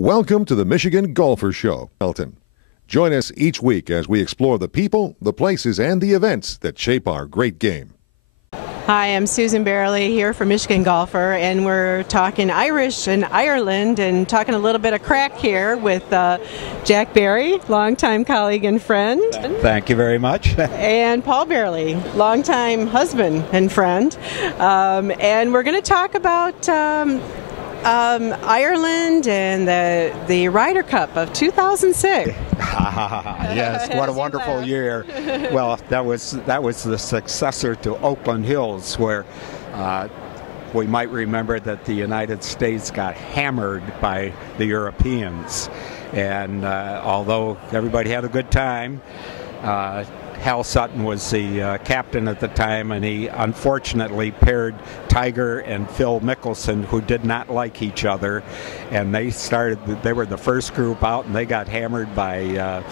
Welcome to the Michigan Golfer Show, Elton. Join us each week as we explore the people, the places, and the events that shape our great game. Hi, I'm Susan Bairley here for Michigan Golfer, and we're talking Irish and Ireland and talking a little bit of crack here with Jack Barry, longtime colleague and friend. Thank you very much. And Paul Bairley, longtime husband and friend. And we're going to talk about Ireland and the Ryder Cup of 2006. Yes, what a wonderful year. Well, that was the successor to Oakland Hills, where we might remember that the United States got hammered by the Europeans. And although everybody had a good time, Hal Sutton was the captain at the time, and he unfortunately paired Tiger and Phil Mickelson, who did not like each other, and they were the first group out, and they got hammered by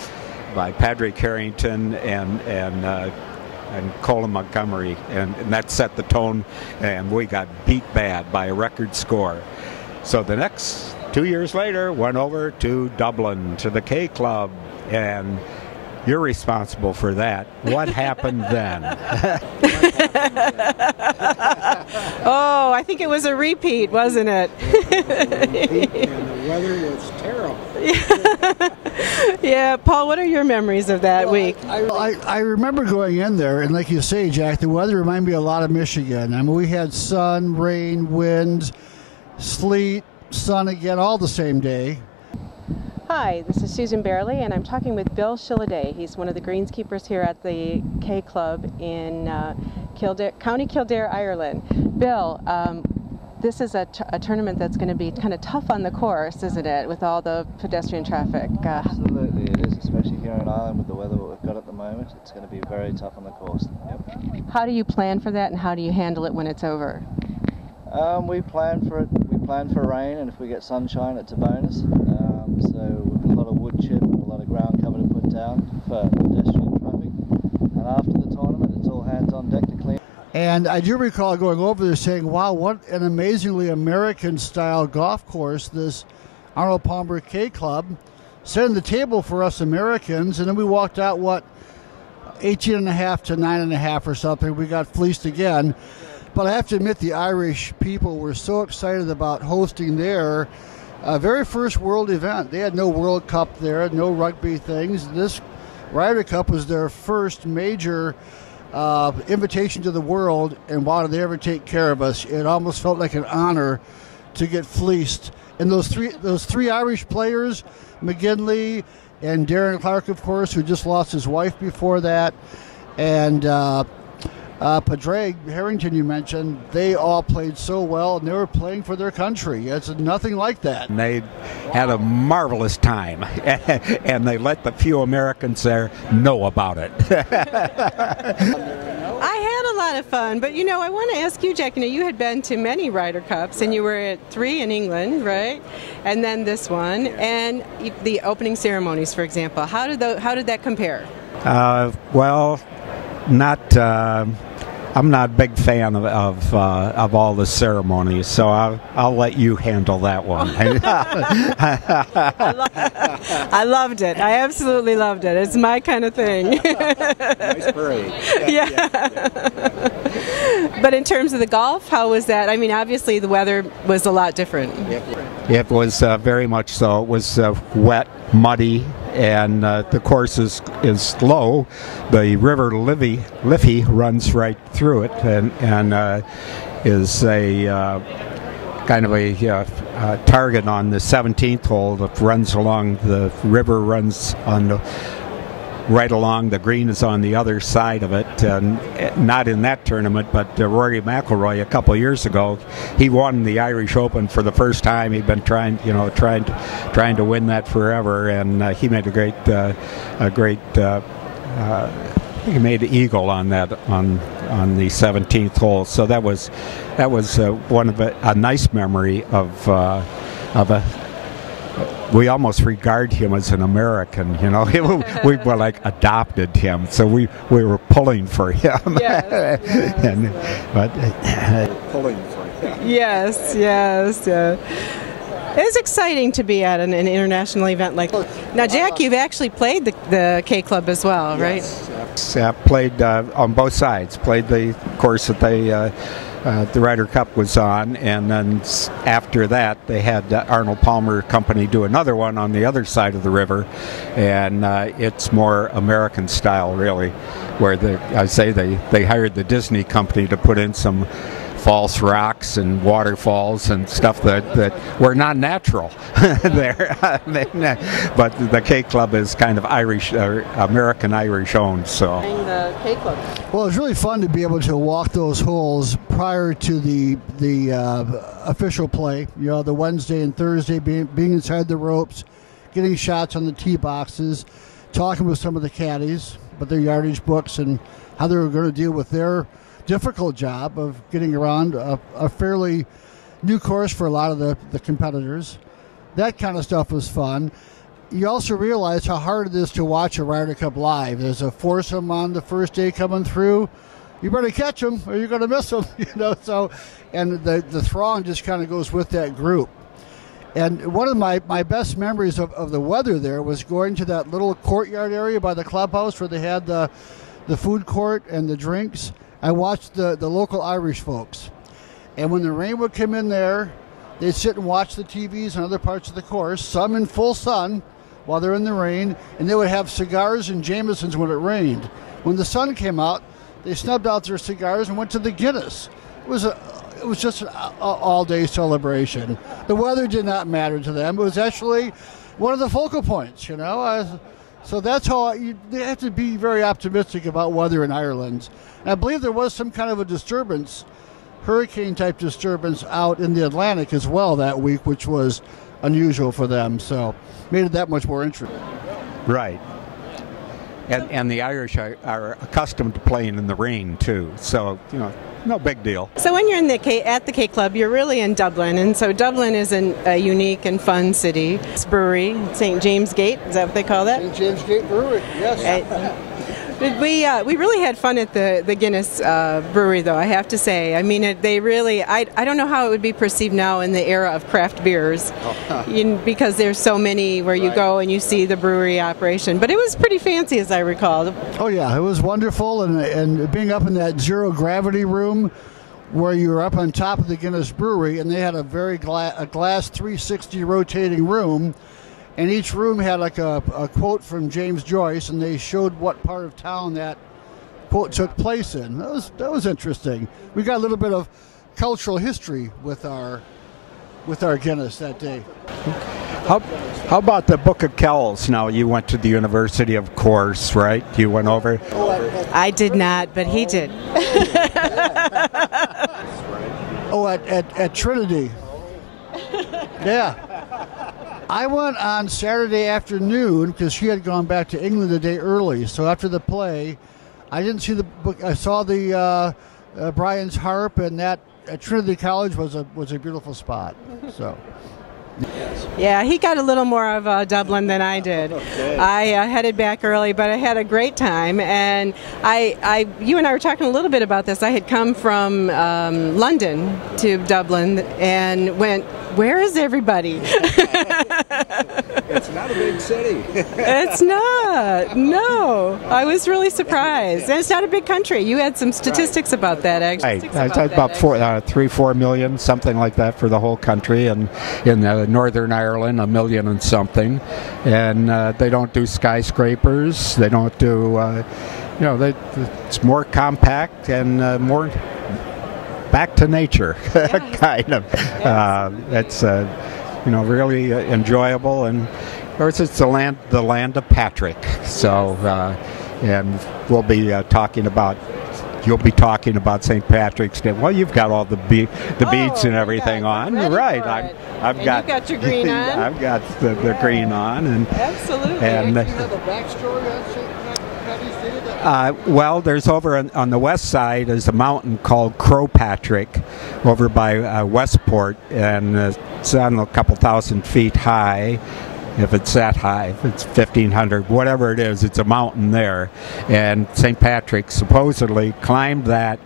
Padraig Harrington and Colin Montgomery, and that set the tone, and we got beat bad by a record score. So the next 2 years later, went over to Dublin to the K Club, and you're responsible for that. What happened then? Oh, I think it was a repeat, wasn't it? And the weather was terrible. Yeah, Paul, what are your memories of that week? I remember going in there, and like you say, Jack, the weather reminded me a lot of Michigan. I mean, we had sun, rain, wind, sleet, sun again, all the same day. Hi, this is Susan Bairley, and I'm talking with Bill Shilladay. He's one of the greenskeepers here at the K Club in County Kildare, Ireland. Bill, this is a tournament that's going to be kind of tough on the course, isn't it, with all the pedestrian traffic? Absolutely, it is, especially here in Ireland with the weather that we've got at the moment. It's going to be very tough on the course. Yep. How do you plan for that, and how do you handle it when it's over? We plan for it. We plan for rain, and if we get sunshine, it's a bonus. So we've got a lot of wood chip and a lot of ground cover to put down for pedestrian traffic. And after the tournament, it's all hands on deck to clean. And I do recall going over there saying, wow, what an amazingly American-style golf course, this Arnold Palmer K Club, setting the table for us Americans. And then we walked out, 18.5 to 9.5 or something. We got fleeced again. But I have to admit, the Irish people were so excited about hosting their very first world event. They had no World Cup there, no rugby things. This Ryder Cup was their first major invitation to the world, and wow, did they ever take care of us. It almost felt like an honor to get fleeced. And those three Irish players, McGinley and Darren Clark, of course, who just lost his wife before that, and Padraig Harrington, you mentioned, they all played so well, and they were playing for their country. It's nothing like that. And they had a marvelous time, and they let the few Americans there know about it. I had a lot of fun, but I want to ask you, Jack, you had been to many Ryder Cups, and you were at 3 in England, right? And then this one, and the opening ceremonies, for example. How did that compare? Well, I'm not a big fan of all the ceremonies, so I'll let you handle that one. I loved it. I absolutely loved it. It's my kind of thing. Nice parade. Yeah. But in terms of the golf, how was that? I mean, obviously the weather was a lot different. It was very much so. It was wet, muddy, and the course is low. The river Liffey runs right through it, and is a kind of a target on the 17th hole that runs along the river, runs on right along. The green is on the other side of it, and not in that tournament, but Rory McIlroy a couple of years ago, he won the Irish Open for the first time. He'd been trying to win that forever, and he made he made an eagle on that on the 17th hole. So that was one of a nice memory of a. We almost regard him as an American, we were like adopted him, so we were pulling for him. Yes, yes. Pulling for him. Yes. It is exciting to be at an international event like this. Now, Jack, you've actually played the K Club as well, right? Yes, played on both sides. Played the course that the Ryder Cup was on, and then after that they had Arnold Palmer Company do another one on the other side of the river, and it's more American style, really, where they hired the Disney company to put in some false rocks and waterfalls and stuff that were not natural there. But the K Club is kind of Irish, American Irish owned. So The K Club. Well, it's really fun to be able to walk those holes prior to the official play. You know, the Wednesday and Thursday, being inside the ropes, getting shots on the tee boxes, talking with some of the caddies about their yardage books and how they were going to deal with their difficult job of getting around a fairly new course for a lot of the competitors. That kind of stuff was fun. You also realize how hard it is to watch a Ryder Cup live. There's a foursome on the first day coming through. You better catch them or you're going to miss them, you know. So, and the throng just kind of goes with that group. And one of my best memories of the weather there was going to that little courtyard area by the clubhouse where they had the food court and the drinks. I watched the local Irish folks. And when the rain would come in there, they'd sit and watch the TVs on other parts of the course, some in full sun while they're in the rain, and they would have cigars and Jamesons when it rained. When the sun came out, they snubbed out their cigars and went to the Guinness. It was just an all-day celebration. The weather did not matter to them. It was actually one of the focal points, you know. So that's how you have to be very optimistic about weather in Ireland. And I believe there was some kind of a disturbance, hurricane-type disturbance out in the Atlantic as well that week, which was unusual for them. So made it that much more interesting. right. And the Irish are accustomed to playing in the rain too, so you know, no big deal. So when you're at the K Club, you're really in Dublin, and so Dublin is a unique and fun city. It's brewery, St. James Gate, is that what they call that? St. James Gate Brewery, yes. We really had fun at the Guinness brewery, though, I have to say. I mean, they really, I don't know how it would be perceived now in the era of craft beers, because there's so many where you go and you see the brewery operation. But it was pretty fancy, as I recall. Oh, yeah, it was wonderful, and being up in that zero-gravity room where you were up on top of the Guinness brewery, and they had a glass 360 rotating room, and each room had like a quote from James Joyce, and they showed what part of town that quote took place in. That was interesting. We got a little bit of cultural history with our Guinness that day. How about the Book of Kells? Now, you went to the university, of course, right? You went over? I did not, but he did. Oh, at Trinity. Yeah. I went on Saturday afternoon because she had gone back to England a day early. So after the play, I didn't see the book. I saw the Brian's Harp, and that at Trinity College was a beautiful spot. So. Yeah, he got a little more of Dublin than I did. Okay. I headed back early, but I had a great time. And you and I were talking a little bit about this. I had come from London to Dublin and went, where is everybody? It's not a big city. It's not. No. I was really surprised. And it's not a big country. You had some statistics about that, actually. Right. About 3-4 million, something like that for the whole country. And in Northern Ireland, 1 million and something. And they don't do skyscrapers. They don't do, it's more compact and more back to nature, kind of. It's really enjoyable, and of course it's the land of Patrick. So, and we'll be you'll be talking about St. Patrick's Day. Well, you've got all the beads and everything on, right? I've got. You got your green on. I've got the green on, and absolutely. Do And you have a backstory on St. Patrick's Day? Well, there's over on the west side is a mountain called Crowpatrick over by Westport, and it's on a couple thousand feet high. If it's that high, if it's 1,500, whatever it is, it's a mountain there. And St. Patrick supposedly climbed that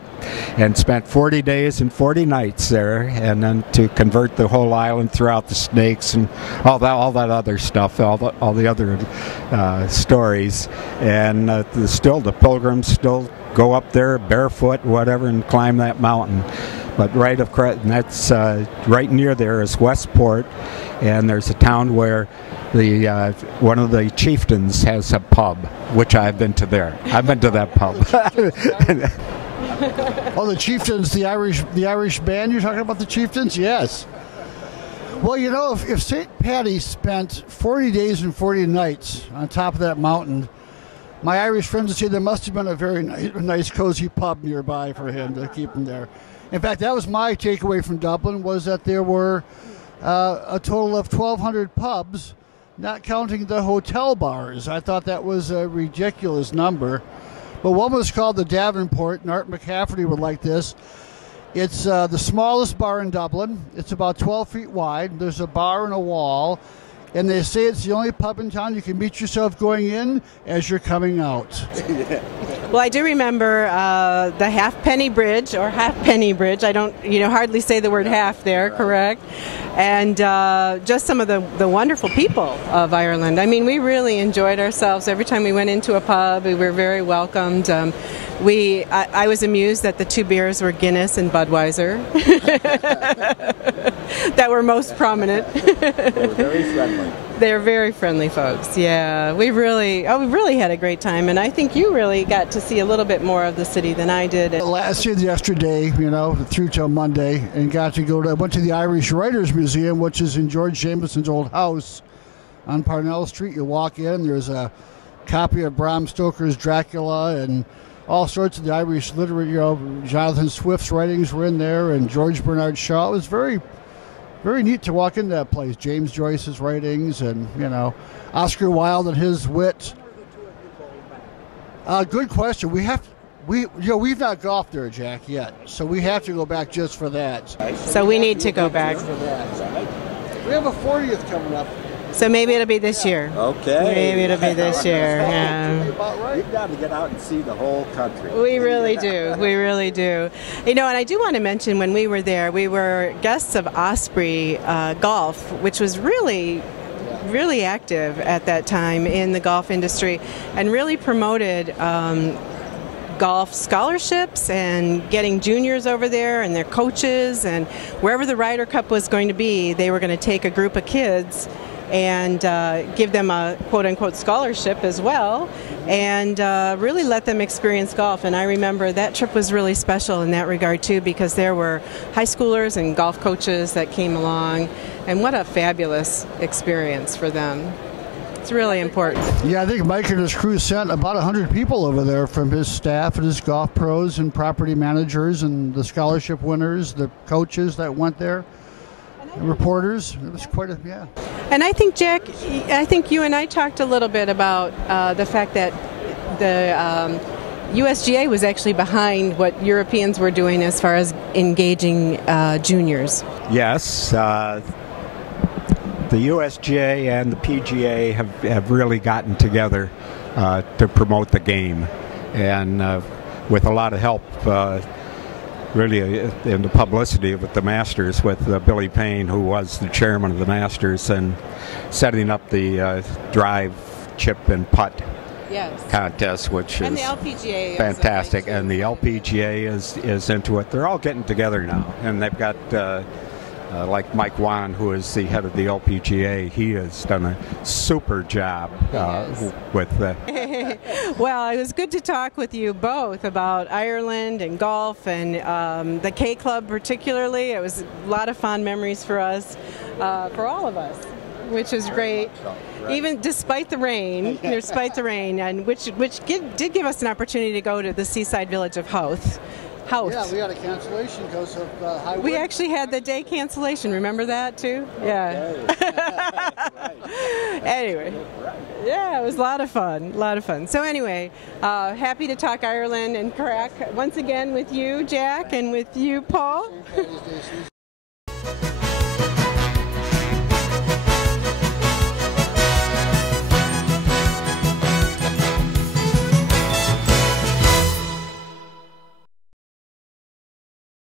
and spent 40 days and 40 nights there, and then to convert the whole island throughout the snakes and all that other stuff, all the other stories. And the pilgrims still go up there barefoot, whatever, and climb that mountain. But that's right near there is Westport, and there's a town where one of the chieftains has a pub, which I've been to there. I've been to that pub. Oh, the Chieftains, the Irish band. You're talking about the Chieftains? Yes. Well, you know, if St. Paddy spent 40 days and 40 nights on top of that mountain, my Irish friends would say there must have been a very nice, cozy pub nearby for him to keep him there. In fact, that was my takeaway from Dublin, was that there were a total of 1,200 pubs, not counting the hotel bars. I thought that was a ridiculous number. But one was called the Davenport, and Art McCafferty would like this. It's the smallest bar in Dublin. It's about 12 feet wide. There's a bar and a wall. And they say it's the only pub in town you can meet yourself going in as you're coming out. Well, I do remember the Halfpenny Bridge, or Halfpenny Bridge. I don't, hardly say the word half there, correct? And just some of the wonderful people of Ireland. I mean, we really enjoyed ourselves. Every time we went into a pub, we were very welcomed. I was amused that the two beers were Guinness and Budweiser that were most prominent. They were very friendly. They're very friendly folks. Yeah, we really had a great time, and I think you really got to see a little bit more of the city than I did. Last year, yesterday, through till Monday, and got to went to the Irish Writers Museum, which is in George Jameson's old house on Parnell Street. You walk in, there's a copy of Bram Stoker's Dracula and all sorts of the Irish literature. Jonathan Swift's writings were in there, and George Bernard Shaw. It was very, very neat to walk into that place. James Joyce's writings, and Oscar Wilde and his wit. Good question. We've not golfed there, Jack, yet, so we have to go back just for that. So we need to go back. We have a 40th coming up. So maybe it'll be this year. Okay. Maybe it'll be this year. Yeah. We've got to get out and see the whole country. We really do. We really do. And I do want to mention, when we were there, we were guests of Osprey Golf, which was really active at that time in the golf industry, and really promoted golf scholarships and getting juniors over there and their coaches, and wherever the Ryder Cup was going to be, they were going to take a group of kids and give them a quote-unquote scholarship as well, and really let them experience golf. And I remember that trip was really special in that regard too, because there were high schoolers and golf coaches that came along, and what a fabulous experience for them. It's really important. Yeah, I think Mike and his crew sent about 100 people over there from his staff and his golf pros and property managers and the scholarship winners, the coaches that went there. Reporters. It was quite a. And I think, Jack, you and I talked a little bit about the fact that the USGA was actually behind what Europeans were doing as far as engaging juniors. Yes, the USGA and the PGA have really gotten together to promote the game, and with a lot of help. Really in the publicity with the Masters, with Billy Payne, who was the chairman of the Masters, and setting up the drive, chip, and putt contest, which and is the LPGA fantastic. And the LPGA is into it. They're all getting together now, and they've got like Mike Wan, who is the head of the LPGA. He has done a super job with that. Well, it was good to talk with you both about Ireland and golf, and the K Club particularly. It was a lot of fond memories for us, for all of us, which is great. Even despite the rain, and which did give us an opportunity to go to the seaside village of Howth. Yeah, we had a cancellation because of high wind. We actually had the day cancellation. Remember that too? Yeah. Anyway, yeah, it was a lot of fun. So anyway, happy to talk Ireland and Cork once again with you, Jack, and with you, Paul.